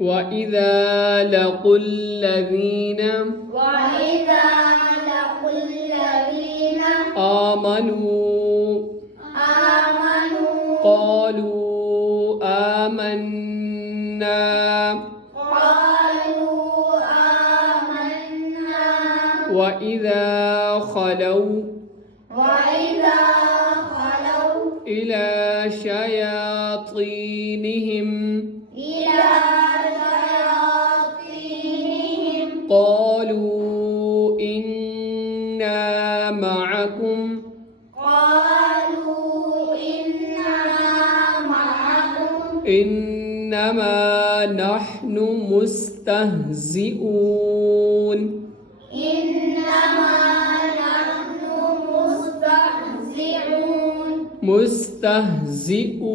وإذا لقوا الذين آمنوا قالوا آمنا وإذا خلوا إلى شياطينهم قالوا إنا معكم إنما نحن مستهزئون مستهزئون